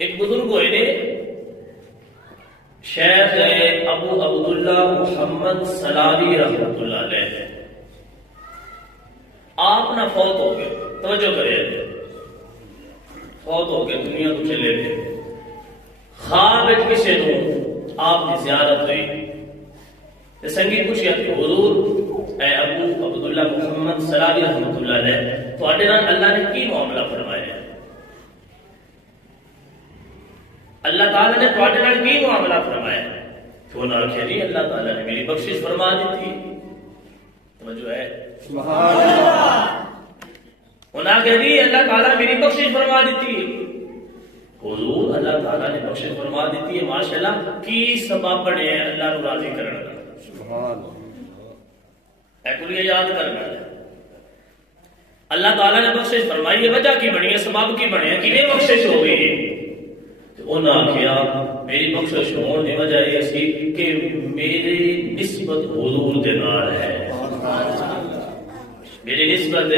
ایک بزرگ ہوئے نے شیخ ابو عبداللہ محمد سلاوی رحمۃ اللہ علیہ، آپ نہ فوت ہو گئے، توجہ کرے، فوت ہو گئے، دنیا تو چلے گئے، خواب کسی نو آپ کی زیارت ہوئی، سنگی پوچھیا کہ حضور اے ابو عبداللہ محمد سلاوی رحمۃ اللہ علیہ، تواڈے نال اللہ نے کی معاملہ فرمایا؟ اللہ تعالیٰ نے تواڈے نال کی معاملہ فرمایا؟ تو انہوں نے کہا جی اللہ تعالیٰ نے میری بخشش فرما دیتی، توجہ ہے سبحان اللہ۔ انہوں نے کہا جی اللہ تعالیٰ میری بخشش فرما دیتی، حضور اللہ تعالیٰ نے بخشش فرما دیتی ہے، ماشاءاللہ کی سبب بنے ہیں اللہ نو راضی کرنے کا؟ سبحان اے کلیہ یاد کرنا ہے، اللہ تعالیٰ نے بخشش فرمائی ہے، وجہ کی بنی ہے، سبب کی بنے ہے، کنے بخشش ہو گئی ہے؟ تو انہوں نے کہا میری بخشش ہونے کی وجہ یہ سی کہ میری نسبت حضور دے نال ہے، میری نسبت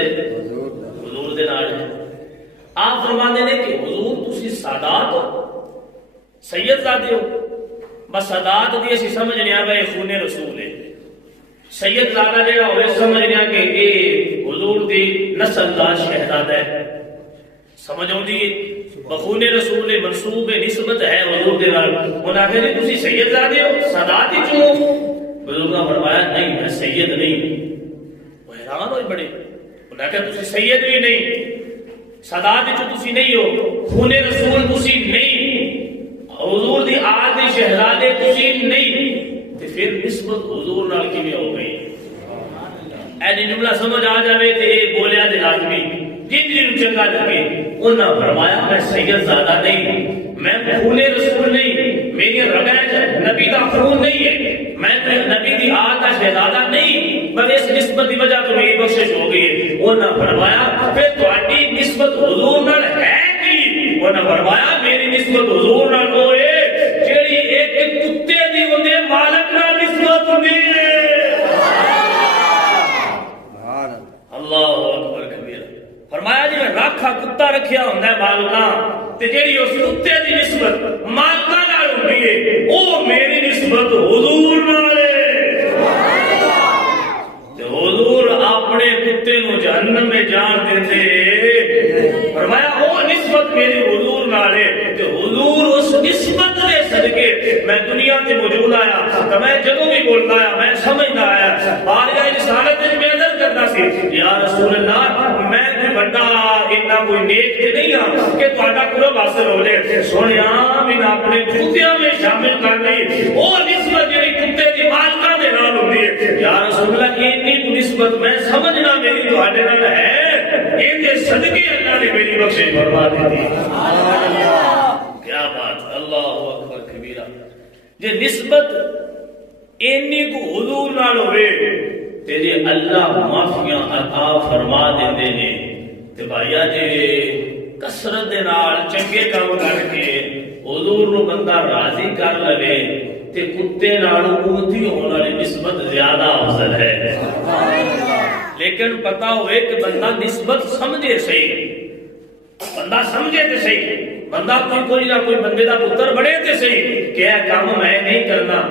حضور دے نال ہے۔ آپ فرماتے ہیں کہ حضور تسی سادات ہو، سید زادے ہو، بس سادات دی اسی سمجھنے آ بھائی خون رسول ہے، سید زادہ جڑا ہوئے سمجھنے آ کہ یہ حضور دی نسل دا شہزادہ ہے، سمجھ آؤندی ہے، بخون رسول منصوب نسبت ہے حضور دے نال۔ انہاں کہا جی تسی سید زادے ہو، سادات ہی چوں؟ بزرگاں فرمایا نہیں میں سید نہیں، وہ حیران ہوئے بڑے، انہاں کہا تسی سید بھی نہیں، سادات چوں تسی نہیں ہو، خون رسول تسی نہیں، حضور دی آل دی شہزادے تسی نہیں، تے پھر نسبت حضور نال کیویں ہو گئی؟ اے جملہ سمجھ آ جاوے تے بولیا تے لازمی جن جن چنگا لگے۔ انہاں فرمایا میں سید زادہ نہیں، میں خون رسول نہیں، میری رگیں نبی دا خون نہیں ہے، میں نبی دی آل دا شہزادہ نہیں، پر اس نسبت دی وجہ تو میری بخشش ہو گئی ہے۔ انہاں فرمایا پھر تہاڈی نسبت حضور نال ہے کی؟ انہاں فرمایا میری نسبت حضور نال ہوئے جیڑی ایک کتے دی اودے مالک نال نسبت ہوندی ہے۔ اللہ اکبر کبیرہ۔ فرمایا جی میں راکھا کتا رکھیا ہوندا ہے مالکاں تے جیڑی اس کتے دی نسبت مالکاں نال ہوندی ہے او میری نسبت حضور نال ہے۔ تے حضور اپنے کتے نو جہنم میں جان دیندے، فرمایا او نسبت میری حضور نال ہے، تے حضور اس نسبت دے صدقے میں دنیا تے موجود آیا، تے میں جدوں بھی بولدا آیا میں سمجھدا آیا، بارگاہ رسالت وچ میں عرض کردا سی یا رسول اللہ میں کوئی بڑا اتنا کوئی نیک تے نہیں ہاں کہ تہاڈا قرب حاصل ہو جائے، سونیا میں اپنے کتیاں میں شامل کر لئی او نسبت جڑی کتے دی مالکاں دے نال ہوندی ہے۔ یا رسول اللہ اتنی تو نسبت میں سمجھنا میری تہاڈے نال ہے، ایں دے صدقے اللہ نے میری بخشش فرما دی۔ کیا بات، اللہ اکبر کبیرہ۔ جے نسبت اینی کو حضور نال ہوئے تے جے اللہ معافیاں عطا فرما دیندے نے تے بھائیا جے کثرت دے نال چنگے کام کر کے حضور نو بندہ راضی کر لے تے کتے نال اونتی ہون والی نسبت زیادہ افضل ہے۔ لیکن پتہ ہوئے کہ بندہ نسبت سمجھے صحیح، بندہ سمجھے تے صحیح، بندہ کوئی نہ کوئی بندے دا پتر بڑے تے صحیح کہ یہ کام میں نہیں کرنا۔